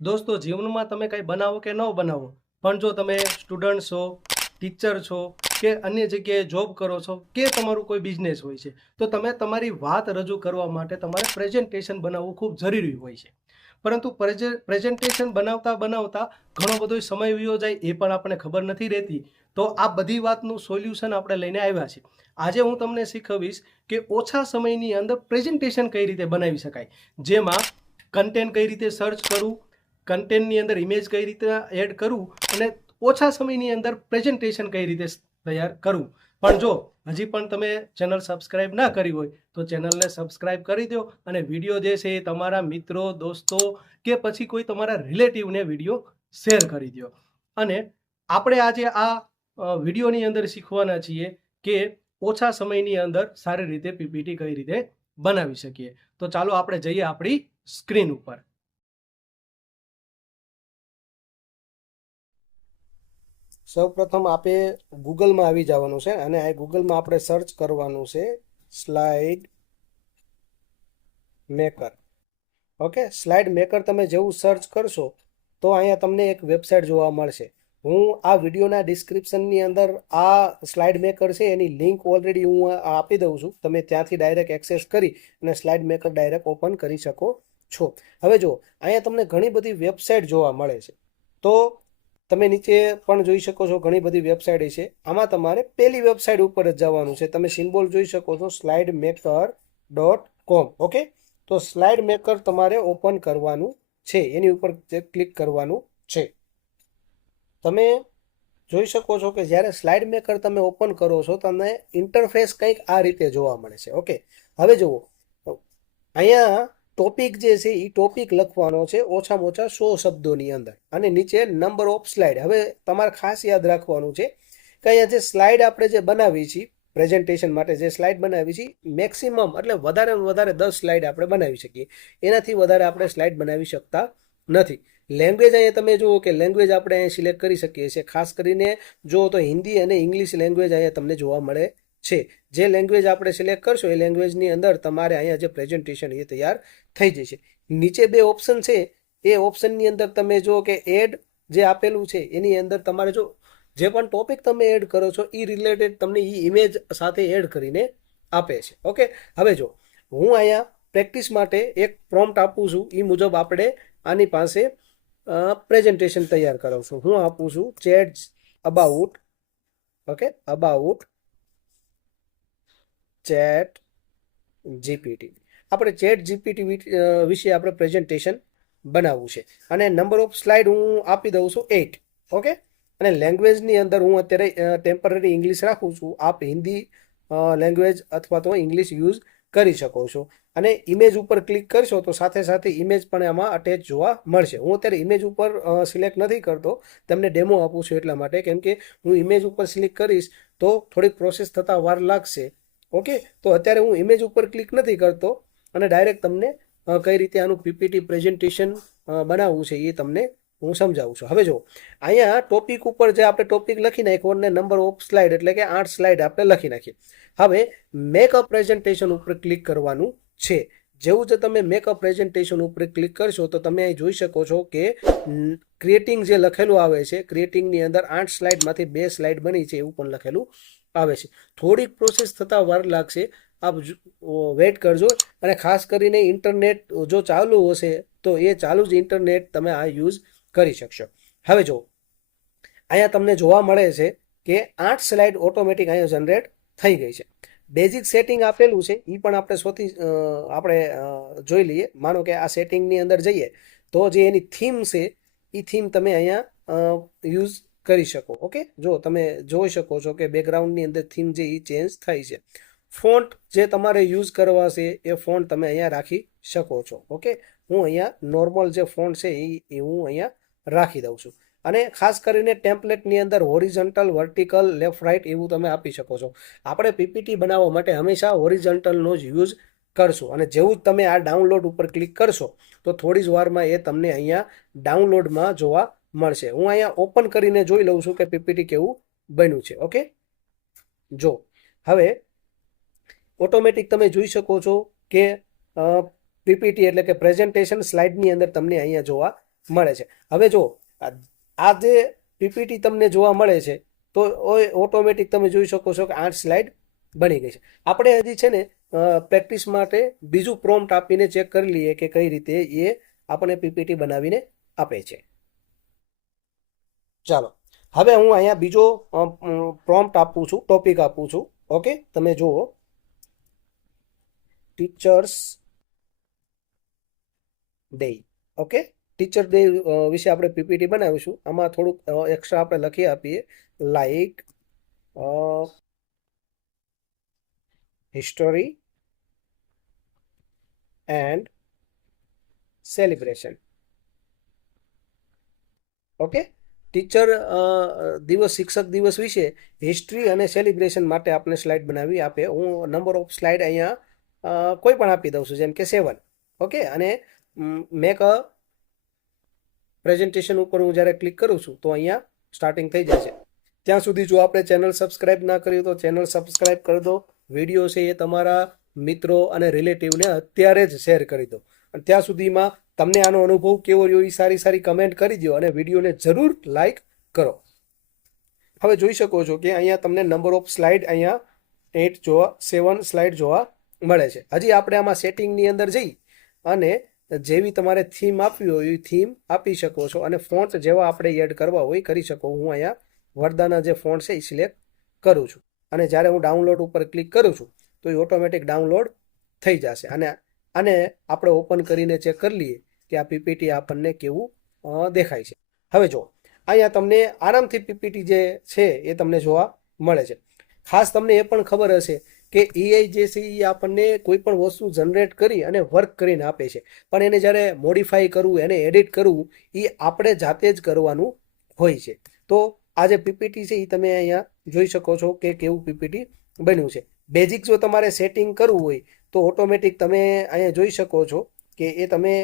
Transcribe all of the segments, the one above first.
દોસ્તો, જીવનમાં તમે કંઈ બનાવો કે ન બનાવો, પણ જો તમે સ્ટુડન્ટ છો ટીચર છો કે અન્ય જગ્યાએ જોબ કરો છો કે તમારું કોઈ બિઝનેસ હોય છે, તો તમે તમારી વાત રજૂ કરવા માટે તમારે પ્રેઝન્ટેશન બનાવવું ખૂબ જરૂરી હોય છે. પરંતુ પ્રેઝન્ટેશન બનાવતા બનાવતા ઘણો બધો સમય વયો જાય એ પણ આપણને ખબર નથી રહેતી. તો આ બધી વાતનું સોલ્યુશન આપણે લઈને આવ્યા છે આજે હું તમને શીખવીશ કે ઓછા સમયની અંદર પ્રેઝન્ટેશન કઈ રીતે બનાવી શકાય, જેમાં કન્ટેન્ટ કઈ રીતે સર્ચ કરવું કન્ટેન્ટની અંદર ઇમેજ કઈ રીતે એડ કરવું અને ઓછા સમયની અંદર પ્રેઝન્ટેશન કઈ રીતે તૈયાર કરવું પણ જો હજી પણ તમે ચેનલ સબસ્ક્રાઇબ ના કરી હોય, તો ચેનલને સબસ્ક્રાઇબ કરી દો અને વીડિયો જે છે એ તમારા મિત્રો, દોસ્તો કે પછી કોઈ તમારા રિલેટિવને વીડિયો શેર કરી દો. અને આપણે આજે આ વિડીયોની અંદર શીખવાના છીએ કે ઓછા સમયની અંદર સારી રીતે પીપીટી કઈ રીતે બનાવી શકીએ. તો ચાલો આપણે જઈએ આપણી સ્ક્રીન ઉપર. સૌ પ્રથમ આપે ગૂગલમાં આવી જવાનું છે અને આ ગૂગલમાં આપણે સર્ચ કરવાનું છે slide maker okay slide maker તમે જેવું સર્ચ કરશો, તો અહીંયા તમને એક વેબસાઇટ જોવા મળશે. હું આ વિડીયોના ડિસ્ક્રિપ્શનની અંદર આ સ્લાઇડ મેકર છે, એની લિંક ઓલરેડી હું આપી દઉં છું. તમે ત્યાંથી ડાયરેક્ટ એક્સેસ કરી અને સ્લાઇડ મેકર ડાયરેક્ટ ઓપન કરી શકો છો. હવે જો અહીંયા તમને ઘણી બધી વેબસાઇટ જોવા મળે છે. તો તમે નીચે પણ જોઈ શકો છો ઘણી બધી વેબસાઇટ છે. આમાં તમારે પહેલી વેબસાઇટ ઉપર જ જવાનું છે. તમે સિમ્બોલ જોઈ શકો છો slide maker dot com okay તો સ્લાઇડ મેકર તમારે ઓપન કરવાનું છે. એની ઉપર ક્લિક કરવાનું છે. તમે જોઈ શકો છો કે જ્યારે સ્લાઇડ મેકર તમે ઓપન કરો છો, તમને ઇન્ટરફેસ કંઈક આ રીતે જોવા મળે છે ઓકે હવે જુઓ. અહીંયા ટોપિક જે છે એ ટોપિક લખવાનો છે ઓછામાં ઓછા સો શબ્દોની અંદર. અને નીચે નંબર ઓફ સ્લાઇડ હવે તમારે ખાસ યાદ રાખવાનું છે કે અહીંયા જે સ્લાઇડ આપણે જે બનાવી છીએ પ્રેઝન્ટેશન માટે જે સ્લાઇડ બનાવી છીએ મેક્સિમમ એટલે વધારે વધારે દસ સ્લાઇડ આપણે બનાવી શકીએ. એનાથી વધારે આપણે સ્લાઇડ બનાવી શકતા નથી. લેંગ્વેજ અહીંયા તમે જુઓ કે લેંગ્વેજ આપણે અહીંયા સિલેક્ટ કરી શકીએ છીએ. ખાસ કરીને જો તો હિન્દી અને ઇંગ્લિશ લેંગ્વેજ અહીંયા તમને જોવા મળે છે. જે લેંગ્વેજ આપણે સિલેક્ટ કરશો, એ લેંગ્વેજની અંદર તમારે અહીંયા જે પ્રેઝન્ટેશન એ તૈયાર થઈ જશે. નીચે બે ઓપ્શન છે. એ ઓપ્શનની અંદર તમે જો કે એડ જે આપેલું છે, એની અંદર તમારે જો જે પણ ટોપિક તમે એડ કરો છો એ રિલેટેડ તમને એ ઇમેજ સાથે એડ કરીને આપે છે. ઓકે હવે જો, હું અહીંયા પ્રેક્ટિસ માટે એક પ્રોમ્પ્ટ આપું છું. એ મુજબ આપણે આની પાસે પ્રેઝન્ટેશન તૈયાર કરાવું છું હું આપું છું chat about okay about chat GPT. આપણે ચેટ જીપીટી વિશે આપણે પ્રેઝન્ટેશન બનાવવું છે. અને નંબર ઓફ સ્લાઇડ હું આપી દઉં છું એઇટ ઓકે અને લેંગ્વેજની અંદર હું અત્યારે ટેમ્પરરી ઇંગ્લિશ રાખું છું. આપ હિન્દી લેંગ્વેજ અથવા તો ઇંગ્લિશ યુઝ કરી શકો છો. અને ઇમેજ ઉપર ક્લિક કરશો તો સાથે સાથે ઇમેજ પણ એમાં અટેચ જોવા મળશે. હું અત્યારે ઇમેજ ઉપર સિલેક્ટ નથી કરતો. તમને ડેમો આપું છું એટલા માટે. કેમ કે હું ઇમેજ ઉપર સિલેક્ટ કરીશ તો થોડીક પ્રોસેસ થતાં વાર લાગશે. ઓકે? તો અત્યારે હું ઇમેજ ઉપર ક્લિક નથી કરતો અને ડાયરેક્ટ તમને કઈ રીતે આનું પીપીટી પ્રેઝન્ટેશન બનાવવું છે એ તમને હું સમજાવું છું. હવે જો અહીંયા ટોપિક ઉપર જે આપણે ટોપિક લખી નાખ્યો, અને નંબર ઓફ સ્લાઇડ એટલે કે આઠ સ્લાઇડ આપણે લખી નાખીએ હવે મેકઅપ પ્રેઝન્ટેશન ઉપર ક્લિક કરવાનું છે. જેવું જ તમે મેકઅપ પ્રેઝન્ટેશન ઉપર ક્લિક કરશો, તો તમે અહીં જોઈ શકો છો કે ક્રિએટિંગ જે લખેલું આવે છે ક્રિએટિંગની અંદર આઠ સ્લાઇડમાંથી બે સ્લાઇડ બની છે એવું પણ લખેલું આવે છે. થોડીક પ્રોસેસ થતાં વાર લાગશે. આપ વેઇટ કરજો. અને ખાસ કરીને ઇન્ટરનેટ જો ચાલુ હશે તો એ ચાલુ જ ઇન્ટરનેટ તમે આ યુઝ કરી શકશો. હવે જો અહીંયા તમને જોવા મળે છે કે આઠ સ્લાઇડ ઓટોમેટિક અહીંયા જનરેટ થઈ ગઈ છે. બેઝિક સેટિંગ આપેલું છે એ પણ આપણે સૌથી અ, આપણે જોઈ લઈએ. માનો કે આ સેટિંગની અંદર જઈએ તો જે એની થીમ છે એ થીમ તમે અહીંયા યુઝ કરી શકો, ઓકે? જો તમે જોઈ શકો છો કે બેકગ્રાઉન્ડની અંદર થીમ જે એ ચેન્જ થઈ છે. ફોન્ટ જે તમારે યુઝ કરવા છે, એ ફોન્ટ તમે અહીંયા રાખી શકો છો, ઓકે? હું અહીંયા નોર્મલ જે ફોન્ટ છે એ એ હું અહીંયા રાખી દઉં છું. અને ખાસ કરીને ટેમ્પલેટની અંદર હોરિઝન્ટલ વર્ટિકલ લેફ્ટ રાઇટ એવું તમે આપી શકો છો. આપણે પીપીટી બનાવવા માટે હંમેશા હોરિઝન્ટલનો જ યુઝ કરશું. અને જેવું જ તમે આ ડાઉનલોડ ઉપર ક્લિક કરશો, તો થોડી જ વારમાં એ તમને અહીંયા ડાઉનલોડમાં જોવા મળશે. હું અહીંયા ઓપન કરીને જોઈ લઉં છું કે પીપીટી કેવું બન્યું છે. ઓકે જો, હવે ઓટોમેટિક તમે જોઈ શકો છો કે પીપીટી એટલે કે પ્રેઝન્ટેશન સ્લાઇડની અંદર તમને અહીંયા જોવા મળે છે. હવે જો, આ જે પીપીટી તમને જોવા મળે છે, તો ઓટોમેટિક તમે જોઈ શકો છો કે આઠ સ્લાઇડ બની ગઈ છે. આપણે હજી છે ને પ્રેક્ટિસ માટે બીજું પ્રોમ્પ્ટ આપીને ચેક કરી લઈએ કે કઈ રીતે એ આપણને પીપીટી બનાવીને આપે છે. ચાલો. હવે હું અહીંયા બીજો પ્રોમ્પ્ટ આપું છું ટોપિક આપું છું. ઓકે તમે જુઓ. Teachers day okay teacher day વિશે આપણે પીપીટી બનાવીશું. આમાં થોડુંક એક્સ્ટ્રા આપણે લખી આપીએ. Like history and celebration okay teacher દિવસ, શિક્ષક દિવસ વિશે હિસ્ટ્રી અને સેલિબ્રેશન માટે આપણે સ્લાઇડ બનાવી આપે. હું નંબર ઓફ સ્લાઇડ અહીંયા કોઈ પણ આપી દઉં છું, જેમ કે સેવન ઓકે અને મેક અ પ્રેઝન્ટેશન ઉપર હું જ્યારે ક્લિક કરું છું, તો અહીંયા સ્ટાર્ટિંગ થઈ જશે. ત્યાં સુધી જો આપણે ચેનલ સબસ્ક્રાઇબ ના કર્યું તો ચેનલ સબસ્ક્રાઇબ કરી દો. વીડિયો છે એ તમારા મિત્રો અને રિલેટિવને અત્યારે જ શેર કરી દો. ત્યાં સુધીમાં તમને આનો અનુભવ કેવો રહ્યો એ સારી સારી કમેન્ટ કરી દો અને વિડીયોને જરૂર લાઈક કરો. હવે જોઈ શકો છો કે અહીંયા તમને નંબર ઓફ સ્લાઇડ અહીંયા એટ જોવા સેવન સ્લાઇડ જોવા મળે છે. હજી આપણે આમાં સેટિંગની અંદર જઈ અને જેવી તમારે થીમ આપવી હોય એવી થીમ આપી શકો છો અને ફોન્ટ જેવા આપણે એડ કરવા હોય કરી શકો. હું અહીંયા વરદાના જે ફોન્ટ છે એ સિલેક્ટ કરું છું. અને જ્યારે હું ડાઉનલોડ ઉપર ક્લિક કરું છું, તો એ ઓટોમેટિક ડાઉનલોડ થઈ જશે. અને આને આપણે ઓપન કરીને ચેક કરી લઈએ કે આ પીપીટી આપણને કેવું દેખાય છે. હવે જો અહીંયા તમને આરામથી પીપીટી જે છે એ તમને જોવા મળે છે. ખાસ તમને એ પણ ખબર હશે કે એઆઈ જે છે એ આપણને કોઈ પણ વસ્તુ જનરેટ કરી અને વર્ક કરીને આપે છે. પણ એને જ્યારે મોડિફાઈ કરવું, એને એડિટ કરવું, એ આપણે જાતે જ કરવાનું હોય છે. તો આ જે પીપીટી છે એ તમે અહીંયા જોઈ શકો છો કે કેવું પીપીટી બન્યું છે. બેઝિક જો તમારે સેટિંગ કરવું હોય તો ઓટોમેટિક તમે અહીંયા જોઈ શકો છો કે એ તમે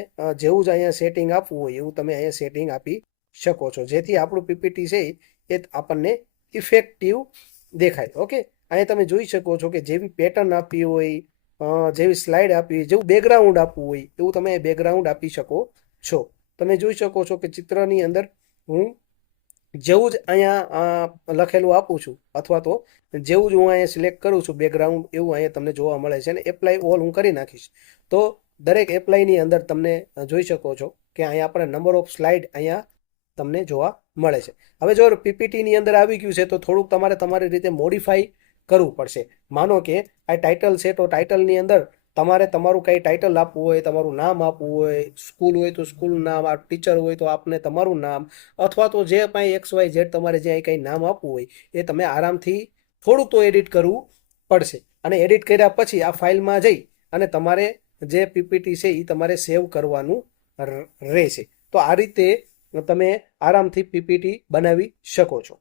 જેવું જ અહીંયા સેટિંગ આપવું હોય, એવું તમે અહીંયા સેટિંગ આપી શકો છો. જેથી આપણું પીપીટી છે એ આપણને ઇફેક્ટિવ દેખાય. ઓકે અહીંયા તમે જોઈ શકો છો કે જેવી પેટર્ન આપવી હોય જેવી સ્લાઇડ આપી હોય, જેવું બેકગ્રાઉન્ડ આપવું હોય, એવું તમે બેકગ્રાઉન્ડ આપી શકો છો. તમે જોઈ શકો છો કે ચિત્રની અંદર હું જેવું જ અહીંયા લખેલું આપું છું, અથવા તો જેવું જ હું અહીંયા સિલેક્ટ કરું છું બેકગ્રાઉન્ડ એવું અહીંયા તમને જોવા મળે છે અને એપ્લાય ઓલ હું કરી નાખીશ. તો દરેક એપ્લાયની અંદર તમને જોઈ શકો છો કે અહીંયા આપણે નંબર ઓફ સ્લાઇડ અહીંયા તમને જોવા મળે છે. હવે જો પીપીટીની અંદર આવી ગયું છે તો થોડુંક તમારે તમારી રીતે મોડિફાઈ કરવું પડશે. માનો કે આ ટાઇટલ છે તો ટાઇટલની અંદર તમારે તમારું કંઈ ટાઇટલ આપવું હોય, તમારું નામ આપવું હોય સ્કૂલ હોય તો સ્કૂલનું નામ, આ ટીચર હોય તો આપને તમારું નામ, અથવા તો જે કાંઈ એક્સ વાય ઝેડ તમારે જે કંઈ નામ આપવું હોય, એ તમે આરામથી થોડુંક તો એડિટ કરવું પડશે. અને એડિટ કર્યા પછી આ ફાઇલમાં જઈ અને તમારે જે પીપીટી છે એ તમારે સેવ કરવાનું રહેશે. તો આ રીતે તમે આરામથી પીપીટી બનાવી શકો છો.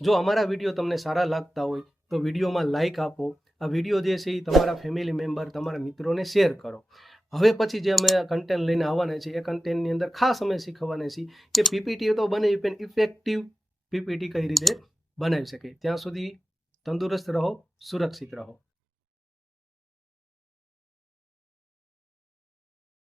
જો અમારા વીડિયો તમને સારા લાગતા હોય તો વિડીયોમાં લાઈક આપો આ વીડિયો જે છે એ તમારા ફેમિલી મેમ્બર તમારા મિત્રોને શેર કરો. હવે પછી જે અમે કન્ટેન્ટ લઈને આવવાના છીએ, એ કન્ટેન્ટની અંદર ખાસ અમે શીખવાના છીએ કે પીપીટી તો બને પણ ઇફેક્ટિવ પીપીટી કઈ રીતે બનાવી શકે? ત્યાં સુધી તંદુરસ્ત રહો, સુરક્ષિત રહો.